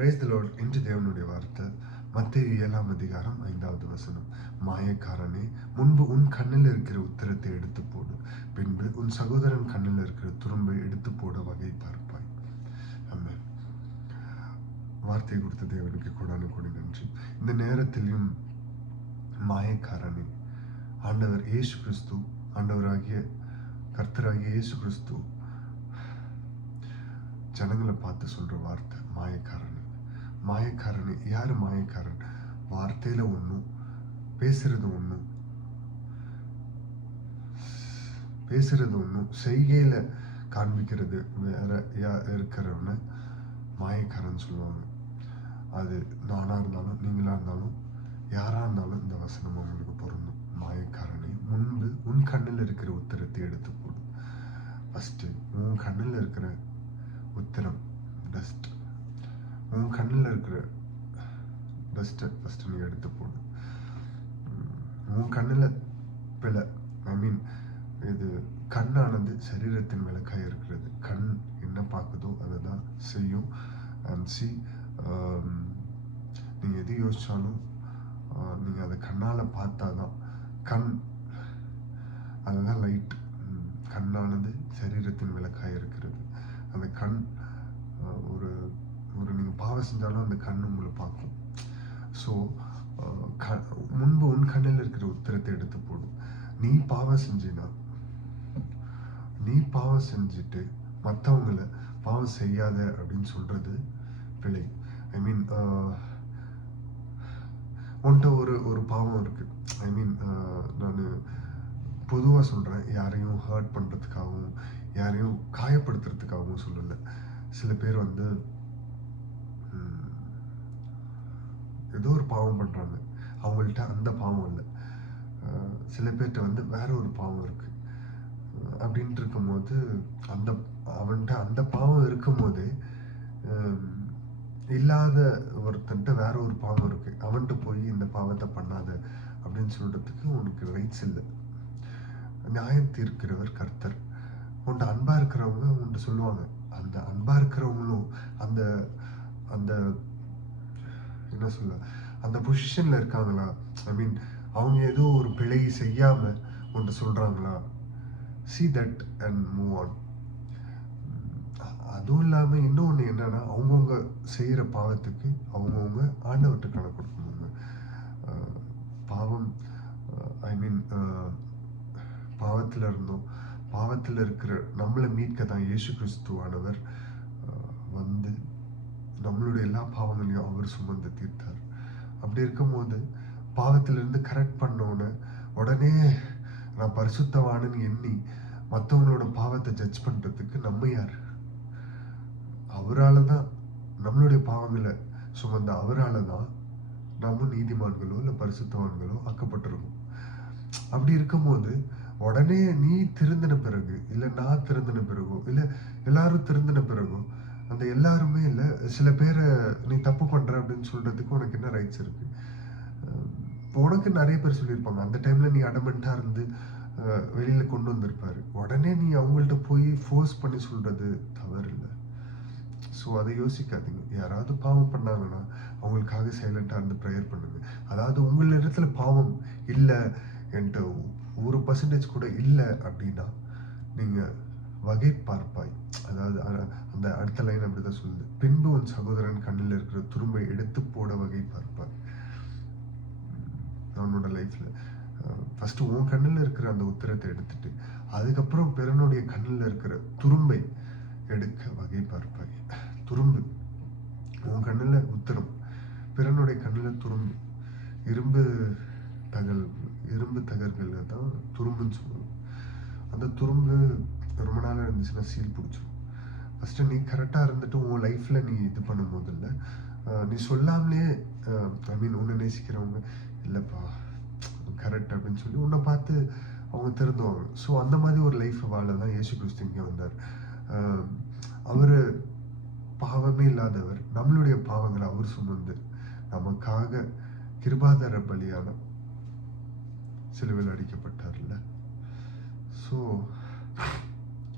Praise the Lord. இன்று தேவனுடைய வார்த்தை மத்தேயு 7ஆம் அதிகாரம் 5வது வசனம். மாயக்காரனே, முன்பு உன் கண்ணில் இருக்கிற உத்திரத்தை எடுத்து போடு, பின்பு உன் சகோதரன் கண்ணில் இருக்கிற துரும்பை எடுத்து போட வகை பார்ப்பாய். ஆமென். வார்த்தை கொடுத்த தேவனுக்கு கொடான கொடி நன்றி. இந்த நேரத்திலும் மாயக்காரனே, ஆண்டவர் இயேசு கிறிஸ்து, ஆண்டவராகிய கர்த்தராகிய இயேசு கிறிஸ்து ஜனங்களை பார்த்து சொல்ற வார்த்தை மாயக்காரன். மாயக்காரன் யாரு? மாயக்காரன் வார்த்தையில ஒன்றும், பேசுறது ஒன்றும், செய்கையில காண்பிக்கிறது வேற இருக்கிறவன மாயக்காரன் சொல்லுவாங்க. அது நானா இருந்தாலும் நீங்களா இருந்தாலும் யாரா இருந்தாலும் இந்த வசனம் உங்களுக்கு பொருந்தும். மாயக்காரனை, முன்பு உன் கண்ணில் இருக்கிற உத்திரத்தை எடுத்து போடும். ஃபர்ஸ்ட் உன் கண்ணில் இருக்கிற உத்திரம், டஸ்ட், உன் கண்ணில் இருக்கிற டஸ்ட்டை ஃபஸ்ட்டு நீ எடுத்து போடு. உன் கண்ணில் பிழை, இது கண்ணானது சரீரத்தின் விளக்காக இருக்கிறது. கண் என்ன பார்க்குதோ அதை தான் செய்யும். அண்ட் நீங்கள் எது யோசிச்சாலும் நீங்கள் அதை கண்ணால் பார்த்தா தான். கண் அதுதான் லைட். கண்ணானது சரீரத்தின் விளக்காக இருக்கிறது. அந்த கண் ஒரு நீங்கள் பாவம் செஞ்சாலும் அந்த கண் உங்களை பார்க்கும். ஸோ முன்பு உன் கண்ணில் இருக்கிற உத்திரத்தை எடுத்து போடும். நீ பாவம் செஞ்சுட்டு மற்றவங்களை பாவம் செய்யாத அப்படின்னு சொல்றது பிழை. உன்கிட்ட ஒரு பாவம் இருக்கு. நான் பொதுவாக சொல்கிறேன், யாரையும் ஹர்ட் பண்ணுறதுக்காகவும் யாரையும் காயப்படுத்துறதுக்காகவும் சொல்லலை. சில பேர் ஏதோ ஒரு பாவம் பண்ணுறாங்க, அவங்கள்ட்ட அந்த பாவம் இல்லை. சில பேர்கிட்ட வேற ஒரு பாவம் இருக்கு. அப்படின்ட்டு இருக்கும்போது அவன்கிட்ட அந்த பாவம் இருக்கும் போதே இல்லாத ஒருத்தன்ட்ட வேற ஒரு பாவம் இருக்கு. அவன்கிட்ட போய் இந்த பாவத்தை பண்ணாத அப்படின்னு சொல்றதுக்கு உனக்கு ரைட்ஸ் இல்லை. நியாயம் தீர்க்கிறவர் கர்த்தர். உன்ட்ட அன்பா இருக்கிறவங்க உன்ட்டு சொல்லுவாங்க. அந்த அன்பா இருக்கிறவங்களும் அந்த அந்த என்ன சொல்ல அந்த பொசிஷன்ல இருக்காங்களா? அவங்க ஏதோ ஒரு பிழை செய்யாம உன்ட்டு சொல்றாங்களா? see that and move on. அதுவும் இல்லாம இன்னொன்று என்னன்னா, அவங்கவுங்க செய்யற பாவத்துக்கு அவங்கவுங்க ஆண்டவர்கிட்ட கணக்கு கொடுக்கணுங்க. பாவம் பாவத்தில் இருக்கிற நம்மளை மீட்க தான் இயேசு கிறிஸ்துவானவர் நம்மளுடைய எல்லா பாவங்களையும் அவர் சுமந்து தீர்த்தார். அப்படி இருக்கும்போது பாவத்திலிருந்து கரெக்ட் பண்ணோன்னு உடனே நான் பரிசுத்தவானன்னு எண்ணி மற்றவங்களோட பாவத்தை ஜட்ஜ் பண்றதுக்கு நம்ம யார்? அவரால் தான், நம்மளுடைய பாவங்களை சுமந்த அவரால் தான் நம்ம நீதிமான்களோ இல்லை பரிசுத்தவான்களோ ஆக்கப்பட்டிருக்கோம். அப்படி இருக்கும்போது உடனே நீ திருந்தின பிறகு, இல்லை நான் திருந்தின பிறகோ, இல்லை எல்லாரும் திருந்தின பிறகோ, அந்த எல்லாருமே இல்லை சில பேரை நீ தப்பு பண்ற அப்படின்னு சொல்றதுக்கு உனக்கு என்ன ரைட்ஸ் இருக்கு? உனக்கு நிறைய பேர் சொல்லியிருப்பாங்க. அந்த டைம்ல நீ அடமெண்டா இருந்து வெளியில கொண்டு வந்திருப்பாரு. உடனே நீ அவங்கள்ட்ட போய் ஃபோர்ஸ் பண்ணி சொல்றது தவறு இல்லை. ஸோ அதை யோசிக்காதீங்க. யாராவது பாவம் பண்ணாங்கன்னா அவங்களுக்காக சைலண்டா இருந்து ப்ரேயர் பண்ணுங்க. அதாவது உங்கள் இடத்துல பாவம் இல்லை, என்கிட்ட 1% கூட இல்லை அப்படின்னா நீங்க வகை பார்ப்பாய். அதாவது அந்த அடுத்த லைன் அப்படிதான் சொல்லுது. பின்பு உன் சகோதரன் கண்ணில் இருக்கிற துரும்பை எடுத்து போட வகை பார்ப்பாய். அவனோட லைஃப்ல ஃபர்ஸ்ட் உன் கண்ணில் இருக்கிற அந்த உத்திரத்தை எடுத்துட்டு அதுக்கப்புறம் பிறனுடைய கண்ணில் இருக்கிற துரும்பை எடுக்க வகை பார்ப்பாய். துரும்பு உன் கண்ணில் உத்திரம், பிறனுடைய கண்ணில் துரும்பு. இரும்பு தகர்கள் தான் துரும்புன்னு சொல்லுவோம். அந்த துரும்பு ரொம்ப நாளாக இருந்துச்சுன்னா சீல் பிடிச்சிடும். ஃபர்ஸ்ட் நீ கரெக்டாக இருந்துட்டு உன் லைஃப்ல நீ இது பண்ணும் போது இல்லை, நீ சொல்லாமலே உன்னை நேசிக்கிறவங்க இல்லைப்பா கரெக்ட் அப்படின்னு சொல்லி உன்னை பார்த்து அவங்க திருந்துவாங்க. ஸோ அந்த மாதிரி ஒரு லைஃப் வாழ தான் இயேசு கிறிஸ்து இங்கே வந்தார். அவர் பாவமே இல்லாதவர். நம்மளுடைய பாவங்களை அவர் சுமந்து நமக்காக கிருபாதார பலியான சிலுவையில் அடிக்கப்பட்டார்ல. ஸோ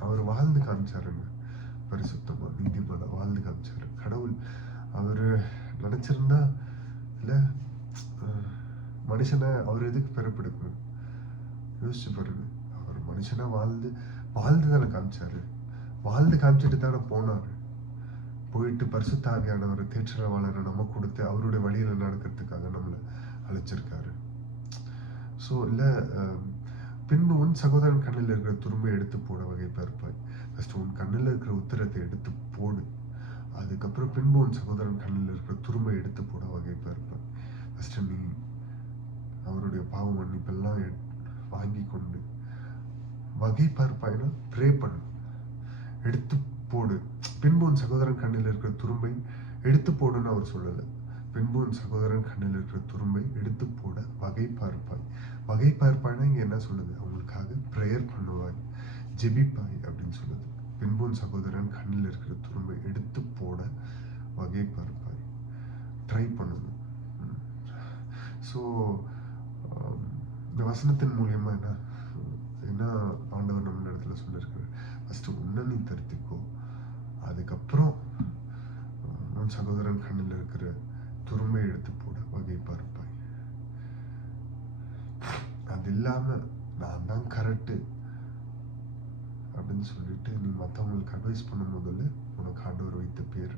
அவர் வாழ்ந்து காமிச்சாருங்க. பரிசுத்தமா நீதிமானா வாழ்ந்து காமிச்சாரு. கடவுள் அவர் நினைச்சிருந்தா இல்ல மனுஷனை அவர் எதுக்கு பிறப்பெடுக்கணும்? யோசிச்சு பாருங்க. அவர் மனுஷனா வாழ்ந்து வாழ்ந்து தானே காமிச்சாரு. வாழ்ந்து காமிச்சிட்டு தானே போனாரு. போயிட்டு பரிசுத்த ஆவியானவரை தேற்றரவாளரை நம்ம கொடுத்து அவருடைய வழியில நடக்கிறதுக்காக நம்மளை அழைச்சிருக்காரு. ஸோ இல்லை, பின்பு உன் சகோதரன் கண்ணில் இருக்கிற துரும்பை எடுத்து போட வகை பார்ப்பாய். ஃபர்ஸ்ட் உன் கண்ணில் இருக்கிற உத்திரத்தை எடுத்து போடு, அதுக்கப்புறம் பின்பு உன் சகோதரன் கண்ணில் இருக்கிற துரும்பை எடுத்து போட வகை பார்ப்பாய். ஃபர்ஸ்ட் நீ அவருடைய பாவ மன்னிப்பெல்லாம் வாங்கி கொண்டு வகை பார்ப்பாய்னா ப்ரே பண்ணு, எடுத்து போடு. பின்பு உன் சகோதரன் கண்ணில் இருக்கிற துரும்பை எடுத்து போடுன்னு அவர் சொல்லலை. பின்பு உன் சகோதரன் கண்ணில் இருக்கிற துரும்பை எடுத்து போட வகை பார்ப்பாய். வகை பார்ப்பாய்னா இங்க என்ன சொல்லுது? அவங்களுக்காக ப்ரேயர் பண்ணுவாய், ஜெபிப்பாய் அப்படின்னு சொல்லுது. பின்பு உன் சகோதரன் கண்ணில் இருக்கிற துரும்பை எடுத்து போட வகை பார்ப்பாய், ட்ரை பண்ணணும். ஸோ இந்த வசனத்தின் மூலியமா என்ன ஆண்டவர் நம்ம இடத்துல சொல்லியிருக்காரு? ஃபர்ஸ்ட் உன்னை நீ தருத்திக்கோ, அதுக்கப்புறம் உன் சகோதரன் கண்ணில் இருக்கிற துரும்பை எடுத்து போட வகை பார்ப்பாய். அது இல்லாம நான் தான் கரெக்டு அப்படின்னு சொல்லிட்டு நீ மற்றவங்களுக்கு அட்வைஸ் பண்ணும் முதல்ல உனக்கு ஆண்டவர் வைத்த பேர்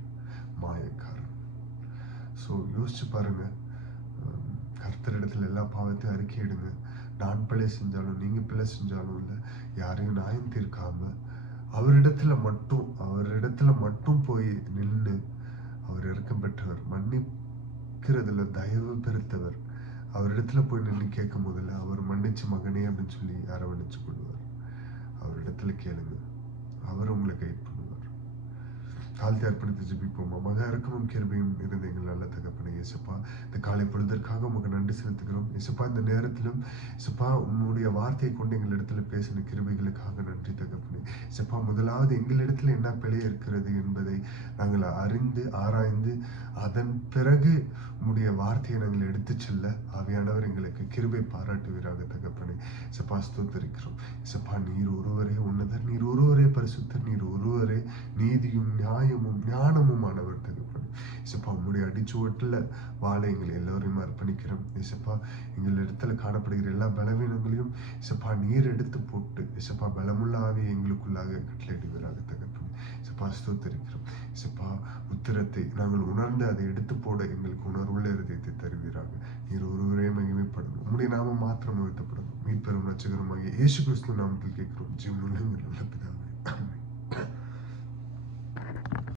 மாயக்காரன். ஸோ யோசிச்சு பாருங்க. கர்த்தரிடத்துல எல்லா பாவத்தையும் அறிக்கையிடுங்க. நான் பிழை செஞ்சாலும் நீங்க பிழை செஞ்சாலும் இல்லை, யாரையும் நியாயம் தீர்க்காம அவரிடத்துல மட்டும் போய் நின்று, அவர் இரக்கம் பெற்றவர், மன்னிக்கிறதுல தயவு பெருத்தவர், அவரிடத்துல போய் நின்று கேட்கும் போதில்ல அவர் மன்னிச்சு மகனே அப்படின்னு சொல்லி அரவணைச்சு கொள்வார். அவரிடத்துல கேளுங்க, அவர் உங்களை கைட் பண்ணுவார். தாழ்த்தி அர்ப்பணித்து ஜெபிப்போமா. மகா இரக்கமும் கிருபையும் இருந்த எங்கள் நல்ல தகப்பனே இயேசுப்பா, இந்த காலை பொழுதற்காக உங்களுக்கு நன்றி செலுத்துகிறோம் இயேசுப்பா. இந்த நேரத்திலும் இயேசுப்பா உன்னுடைய வார்த்தையை கொண்டு எங்கள் இடத்துல பேசின கிருபைகளுக்காக நன்றி தகப்பனே இயேசுப்பா. முதலாவது எங்களிடத்துல என்ன பிழை இருக்கிறது என்பதை நாங்கள் அறிந்து ஆராய்ந்து அதன் பிறகு உன்னுடைய வார்த்தையை நாங்கள் எடுத்து செல்ல ஆவியானவர் எங்களுக்கு கிருபை பாராட்டுவீராக தகப்பனே இயேசுப்பா. ஸ்தோத்திரிக்கிறோம் இயேசுப்பா. நீர் ஒருவரே உன்னதர், நீர் ஒருவரே பரிசுத்தர், நீர் ஒருவரே நீதியும் நியாயமும் ஞானமும் ஆனவர் தகப்பனே இயேசுப்பா. உங்களுடைய அடிச்சுவட்டில் வாழ எங்களை எல்லோரையும் அர்ப்பணிக்கிறோம் இயேசுப்பா. எங்கள் இடத்துல காணப்படுகிற எல்லா பலவீனங்களையும் இயேசுப்பா நீர் எடுத்து போட்டு இயேசுப்பா பலமுள்ள ஆவியை எங்களுக்குள்ளாக கட்டளையிடுவீராக தகப்பனே இயேசுப்பா. ஸ்தோத்திரிக்கிறோம் இயேசுப்பா. உத்திரத்தை நாங்கள் உணர்ந்து அதை எடுத்து போட எங்களுக்கு உணர்வுள்ள இருதயத்தை தருவீராக. நீர் ஒருவரே மகிமைப்படணும், உங்களுடைய நாமம் மாத்திரம் உயர்த்தப்படணும். மீட்பெரும் ரட்சகருமாகிய இயேசு கிறிஸ்து நாமத்தில் கேட்கிறோம் ஜீவனுள்ள நல்ல பிதாவே, ஆமென்.